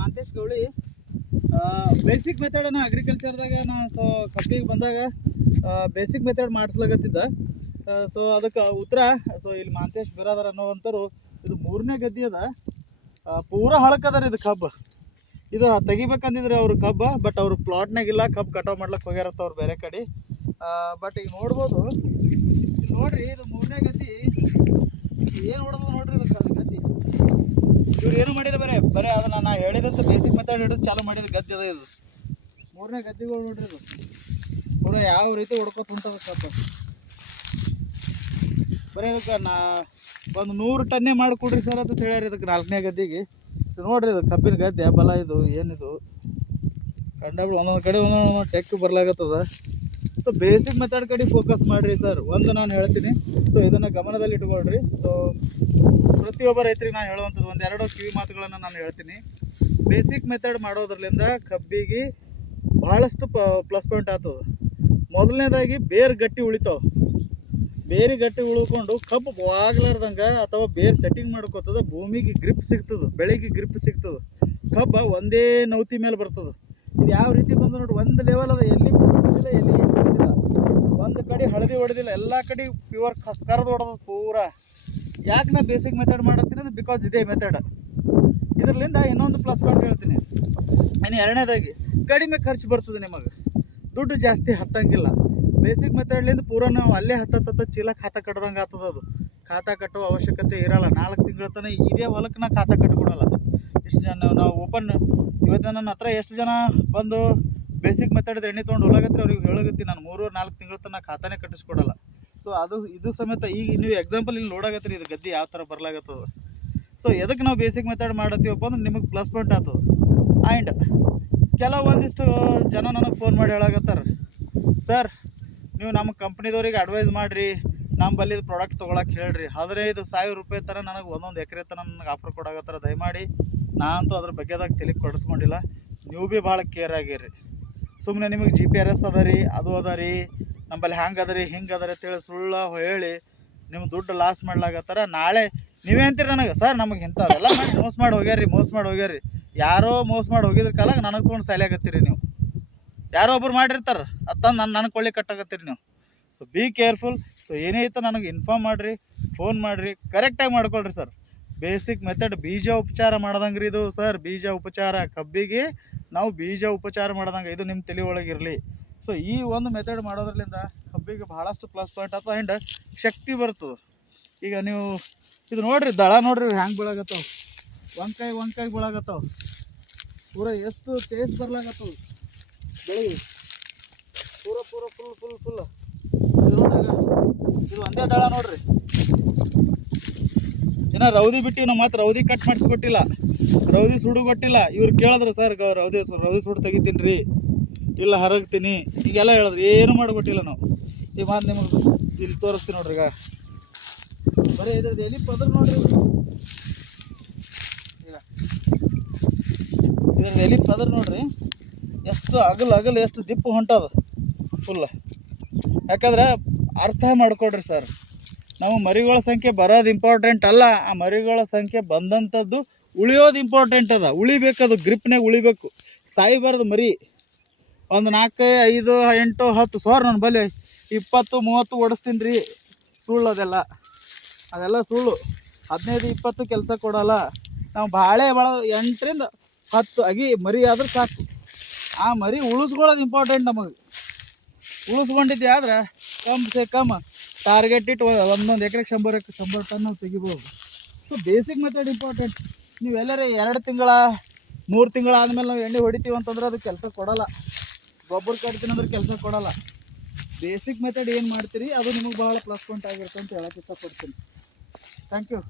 ಮಾಂತೇಶ್ ಗೌಳಿ basic ಮೆಥಡನ್ನು ಅಗ್ರಿಕಲ್ಚರ್ದಾಗ ನಾ so ಕಬ್ಬಿಗೆ ಬಂದಾಗ ಬೇಸಿಕ್ ಮೆಥಡ್ ಮಾಡಿಸ್ಲಾಗತ್ತಿದ್ದ. ಸೊ ಅದಕ್ಕೆ ಉತ್ತರ ಸೊ ಇಲ್ಲಿ ಮಾಂತೇಶ್ ಬಿರಾದರ್ ಅನ್ನೋವಂಥವ್ರು ಇದು 3ನೇ ಗದ್ದೆ ಅದ. ಪೂರಾ ಹಳಕದ ಇದು ಕಬ್ಬು. ಇದು ತೆಗಿಬೇಕಂದಿದ್ರೆ ಅವ್ರು ಕಬ್ಬು, ಬಟ್ ಅವ್ರು ಪ್ಲಾಟ್ನಾಗಿಲ್ಲ, ಕಬ್ಬು ಕಟಾವು ಮಾಡ್ಲಿಕ್ಕೆ ಹೋಗ್ಯಾರತ್ತ ಅವ್ರು ಬೇರೆ ಕಡೆ. ಬಟ್ ಈಗ ನೋಡ್ಬೋದು, ಇಲ್ಲಿ ನೋಡ್ರಿ ಇದು 3ನೇ ಗದ್ದೆ. ಏನು ಹೊಡೆದು ನೋಡ್ರಿ ಇದು ಗದ್ದೆ. ಇವ್ರು ಏನು ಮಾಡಿಲ್ಲ, ಬರೀ ಅದನ್ನ ನಾ ಹೇಳಿದಂತ ಬೇಸಿಕ್ ಮೆಥಡ್ ಹಿಡಿದು ಚಾಲು ಮಾಡಿದ ಗದ್ದೆ ಅದ ಇದು. 3ನೇ ಗದ್ದೆಗಳು ನೋಡ್ರಿ ಇದು ಪೂರ ಯಾವ ರೀತಿ ಹೊಡ್ಕೊತ ಉಂಟದ ಕಬ್ಬು. ಬರೀ ಇದಕ್ಕೆ ಒಂದು 100 ಟನ್ನೇ ಮಾಡಿಕೊಡ್ರಿ ಸರ್ ಅಂತ ಹೇಳ್ಯಾರ ಇದಕ್ಕೆ 4ನೇ ಗದ್ದೆಗೆ. ನೋಡ್ರಿ ಇದು ಕಬ್ಬಿನ ಗದ್ದೆ ಬಲ ಇದು ಏನಿದು ಕಂಡಬಿಟ್ಟು ಒಂದೊಂದು ಕಡೆ ಒಂದೊಂದು ಟೆಕ್ ಬರ್ಲಾಗತ್ತದ. ಸೊ ಬೇಸಿಕ್ ಮೆಥಡ್ ಕಡೆ ಫೋಕಸ್ ಮಾಡಿರಿ ಸರ್. ಒಂದು ನಾನು ಹೇಳ್ತೀನಿ, ಸೊ ಇದನ್ನು ಗಮನದಲ್ಲಿ ಇಟ್ಕೊಳ್ರಿ. ಸೊ ಪ್ರತಿಯೊಬ್ಬ ರೈತರಿಗೆ ನಾನು ಹೇಳುವಂಥದ್ದು 1-2 ಕಿವಿ ಮಾತುಗಳನ್ನು ನಾನು ಹೇಳ್ತೀನಿ. ಬೇಸಿಕ್ ಮೆಥಡ್ ಮಾಡೋದ್ರಲ್ಲಿಂದ ಕಬ್ಬಿಗೆ ಭಾಳಷ್ಟು ಪ್ಲಸ್ ಪಾಯಿಂಟ್ ಆಗ್ತದೆ. ಮೊದಲನೇದಾಗಿ ಬೇರು ಗಟ್ಟಿ ಉಳಿತಾವೆ. ಬೇರೆ ಗಟ್ಟಿ ಉಳ್ಕೊಂಡು ಕಬ್ಬು ಬಾಗ್ಲಾರ್ದಂಗೆ ಅಥವಾ ಬೇರೆ ಸೆಟ್ಟಿಂಗ್ ಮಾಡ್ಕೋತದ, ಭೂಮಿಗೆ ಗ್ರಿಪ್ ಸಿಗ್ತದೆ, ಬೆಳೆಗೆ ಗ್ರಿಪ್ ಸಿಗ್ತದೆ. ಕಬ್ಬು ಒಂದೇ ನೌತಿ ಮೇಲೆ ಬರ್ತದೆ. ಇದು ಯಾವ ರೀತಿ ಬಂದು ನೋಡಿ, ಒಂದು ಲೆವೆಲ್ ಅದ, ಎಲ್ಲಿ ಹೊಡೆದಿಲ್ಲ, ಎಲ್ಲಿ ಹೊಡೆದಿಲ್ಲ, ಒಂದು ಕಡೆ ಹಳದಿ ಹೊಡೆದಿಲ್ಲ, ಎಲ್ಲ ಕಡೆ ಪ್ಯೂರ್ ಕರ್ದು ಹೊಡೆದ ಪೂರ. ಯಾಕೆ ನಾ ಬೇಸಿಕ್ ಮೆಥಡ್ ಮಾಡತ್ತೀನಿ ಅಂದ್ರೆ ಬಿಕಾಸ್ ಇದೇ ಮೆಥಡ್. ಇದರಿಂದ ಇನ್ನೊಂದು ಪ್ಲಸ್ ಪಾಯಿಂಟ್ ಹೇಳ್ತೀನಿ. ಇನ್ನು 2ನೇದಾಗಿ ಕಡಿಮೆ ಖರ್ಚು ಬರ್ತದೆ, ನಿಮಗೆ ದುಡ್ಡು ಜಾಸ್ತಿ ಹತ್ತಂಗಿಲ್ಲ. ಬೇಸಿಕ್ ಮೆಥಡ್ಲಿಂದ ಪೂರ ನಾವು ಅಲ್ಲೇ ಹತ್ತ ಚೀಲ ಖಾತಾ ಕಟ್ಟದಂಗೆ ಆಗ್ತದೆ. ಅದು ಖಾತಾ ಕಟ್ಟುವ ಅವಶ್ಯಕತೆ ಇರೋಲ್ಲ. 4 ತಿಂಗಳ ತನಕ ಇದೇ ಹೊಲಕ್ಕೆ ನಾ ಖಾತಾ ಕಟ್ಟಿಕೊಡಲ್ಲ. ಇಷ್ಟು ಜನ ನಾವು ಓಪನ್ ಇವತ್ತು ನನ್ನ ಹತ್ರ ಎಷ್ಟು ಜನ ಬಂದು ಬೇಸಿಕ್ ಮೆಥಡ್ ಎಣ್ಣೆ ತೊಗೊಂಡು ಹೋಲಾಗತ್ರಿ ಅವ್ರಿಗೆ ಹೇಳಾಗತ್ತೀನಿ, ನಾನು 3-4 ತಿಂಗಳ ತನಕ ಖಾತಾನೇ ಕಟ್ಟಿಸ್ಕೊಡಲ್ಲ. ಸೊ ಇದು ಸಮೇತ ಈಗ ನೀವು ಎಕ್ಸಾಂಪಲ್ ಇಲ್ಲಿ ನೋಡಾಗತ್ರಿ ಇದು ಗದ್ದೆ ಯಾವ ಥರ ಬರ್ಲಾಗತ್ತದ. ಸೊ ಎದಕ್ಕೆ ನಾವು ಬೇಸಿಕ್ ಮೆಥಡ್ ಮಾಡತ್ತೀವಪ್ಪ ಅಂದ್ರೆ ನಿಮಗೆ ಪ್ಲಸ್ ಪಾಯಿಂಟ್ ಆಗ್ತದೆ. ಆ್ಯಂಡ್ ಕೆಲವೊಂದಿಷ್ಟು ಜನ ನನಗೆ ಫೋನ್ ಮಾಡಿ ಹೇಳಾಗತ್ತಾರ, ಸರ್ ನೀವು ನಮ್ಮ ಕಂಪ್ನಿದವ್ರಿಗೆ ಅಡ್ವೈಸ್ ಮಾಡಿರಿ, ನಮ್ಮ ಬಲ್ಲಿದು ಪ್ರಾಡಕ್ಟ್ ತೊಗೊಳಕ್ಕೆ ಹೇಳ್ರಿ, 15,000 ರೂಪಾಯಿ ತನಕ ನನಗೆ ಒಂದೊಂದು ಎಕರೆ ತನಕ ನನಗೆ ಆಫರ್ ಕೊಡಾಗತ್ತಾರ. ದಯಮಾಡಿ ನಾನಂತೂ ಅದ್ರ ಬಗ್ಗೆದಾಗ ತಲೆ ಕೊಡಿಸ್ಕೊಂಡಿಲ್ಲ. ನೀವು ಭೀ ಭಾಳ ಕೇರ್ ಆಗಿರಿ. ಸುಮ್ಮನೆ ನಿಮಗೆ GPRS ಅದ ರೀ, ಅದು ಅದ ರೀ, ನಮ್ಮಲ್ಲಿ ಹ್ಯಾಂಗೆ ಅದ ರೀ, ಹಿಂಗೆ ಅದ ರೀ ಅಂತೇಳಿ ಸುಳ್ಳು ಹೇಳಿ ನಿಮ್ಮ ದುಡ್ಡು ಲಾಸ್ ಮಾಡ್ಲಾಗತ್ತಾರ. ನಾಳೆ ನೀವೇ ಅಂತೀರಿ ನನಗೆ, ಸರ್ ನಮಗೆ ಇಂಥವೆಲ್ಲ ಮಾಡಿ ಮೋಸ ಮಾಡಿ ಹೋಗ್ಯಾರಿ. ಯಾರೋ ಮೋಸ ಮಾಡಿ ಹೋಗಿದ್ರ ಕಾಲಾಗ ನನಗೆ ತೊಗೊಂಡು ಸಾಲಾಗತ್ತೀರಿ ನೀವು. ಯಾರೋ ಒಬ್ರು ಮಾಡಿರ್ತಾರೆ, ಅದು ನನಗೆ ಕೊಳ್ಳಿ ಕಟ್ಟಾಗತ್ತೀರಿ ನೀವು. So be careful. ಸೊ ಏನೇ ಇತ್ತು ನನಗೆ ಇನ್ಫಾರ್ಮ್ ಮಾಡಿರಿ, ಫೋನ್ ಮಾಡಿರಿ, ಕರೆಕ್ಟಾಗಿ ಮಾಡ್ಕೊಳ್ರಿ ಸರ್. ಬೇಸಿಕ್ ಮೆಥಡ್ ಬೀಜ ಉಪಚಾರ ಮಾಡ್ದಂಗೆ ರೀ ಇದು ಸರ್. ಬೀಜ ಉಪಚಾರ ಕಬ್ಬಿಗೆ ನಾವು ಬೀಜ ಉಪಚಾರ ಮಾಡ್ದಂಗೆ, ಇದು ನಿಮ್ಮ ತಲೆ ಒಳಗಿರಲಿ. ಸೊ ಈ ಒಂದು ಮೆಥಡ್ ಮಾಡೋದ್ರಲ್ಲಿಂದ ಕಬ್ಬಿಗೆ ಭಾಳಷ್ಟು ಪ್ಲಸ್ ಪಾಯಿಂಟ್ ಆಗ್ತದೆ. ಆ್ಯಂಡ್ ಶಕ್ತಿ ಬರ್ತದೆ. ಈಗ ನೀವು ಇದು ನೋಡಿರಿ, ದಳ ನೋಡಿರಿ ಹ್ಯಾಂಗೆ ಬೀಳಾಗತ್ತವ, ಒಂಕಾಯಿ ಬೀಳಾಗತ್ತವ, ಪೂರ ಎಷ್ಟು ಟೇಸ್ಟ್ ಬರ್ಲಾಗತ್ತವ ಬೆಳಿಗ್ಗೆ ಪೂರ ಫುಲ್. ಇದು ನೋಡ್ರಿ, ಇದು ಒಂದೇ ದಳ ನೋಡ್ರಿ. ಇನ್ನು ರೌದಿ ಬಿಟ್ಟು ನಾವು ಮತ್ತೆ ರೌದಿ ಕಟ್ ಮಾಡಿಸ್ಕೊಟ್ಟಿಲ್ಲ, ರೌದಿ ಸುಡು ಕೊಟ್ಟಿಲ್ಲ. ಇವ್ರು ಕೇಳಿದ್ರು, ಸರ್ ರೌದಿ ಸುಡು ತೆಗಿತೀನಿ ರೀ, ಇಲ್ಲ ಹರಗ್ತೀನಿ, ಈಗೆಲ್ಲ ಹೇಳಿದ್ರು. ಏನು ಮಾಡಿಕೊಟ್ಟಿಲ್ಲ ನಾವು. ಈ ಮಾತು ನಿಮಗೆ ಇಲ್ಲಿ ತೋರಿಸ್ತೀನಿ ನೋಡ್ರಿ. ಈಗ ಬರೀ ಇದ್ರದ್ದು ಎಲಿ ಪದ್ರ ನೋಡ್ರಿ. ಈಗ ಇದ್ರದ್ದು ಎಲಿ ಪದ್ರ ನೋಡ್ರಿ, ಎಷ್ಟು ಅಗಲ್ ಎಷ್ಟು ದಿಪ್ಪು ಹೊಂಟದ ಫುಲ್. ಯಾಕಂದ್ರೆ ಅರ್ಥ ಮಾಡ್ಕೊಡ್ರಿ ಸರ್, ನಾವು ಮರಿಗಳ ಸಂಖ್ಯೆ ಬರೋದು ಇಂಪಾರ್ಟೆಂಟ್ ಅಲ್ಲ, ಆ ಮರಿಗಳ ಸಂಖ್ಯೆ ಬಂದಂಥದ್ದು ಉಳಿಯೋದು ಇಂಪಾರ್ಟೆಂಟ್ ಅದ. ಉಳಿಬೇಕದು, ಗ್ರಿಪ್ನಾಗ ಉಳಿಬೇಕು, ಸಾಯಿಬಾರ್ದು ಮರಿ. ಒಂದು 4, 5, 8, 10 ಸಾವಿರ ನನ್ನ ಬಲ್ಲಿ 20-30 ಓಡಿಸ್ತೀನಿ ರೀ. ಸುಳ್ಳು ಅದೆಲ್ಲ ಸುಳ್ಳು. 15-20 ಕೆಲಸ ಕೊಡಲ್ಲ. ನಾವು ಭಾಳ 8-10 ಅಗಿ ಮರಿ ಆದ್ರೆ ಸಾಕು. ಆ ಮರಿ ಉಳಿಸ್ಕೊಳ್ಳೋದು ಇಂಪಾರ್ಟೆಂಟ್ ನಮಗೆ. ಉಳಿಸ್ಕೊಂಡಿದ್ದೆ ಆದ್ರೆ ಕಮ್ ಟಾರ್ಗೆಟ್ ಇಟ್ಟು ಒಂದೊಂದು ಎಕರೆಗೆ 100 ಟನ್ ನಾವು ತೆಗಿಬೋದು. So basic method important. ನೀವು ಎಲ್ಲರೇ 2 ತಿಂಗಳ 3 ತಿಂಗಳ ಆದಮೇಲೆ ನಾವು ಎಣ್ಣೆ ಹೊಡಿತೀವಿ ಅಂತಂದ್ರೆ ಅದು ಕೆಲಸ ಕೊಡೋಲ್ಲ. ಗೊಬ್ಬರ ಕಟ್ತೀನಿ ಅಂದ್ರೆ ಕೆಲಸ ಕೊಡೋಲ್ಲ. ಬೇಸಿಕ್ ಮೆಥಡ್ ಏನು ಮಾಡ್ತೀರಿ ಅದು ನಿಮಗೆ ಭಾಳ ಪ್ಲಸ್ ಪಾಯಿಂಟ್ ಆಗಿರುತ್ತೆ ಅಂತ ಹೇಳಕ್ಕೆ ಇಷ್ಟಪಡ್ತೀನಿ. Thank you.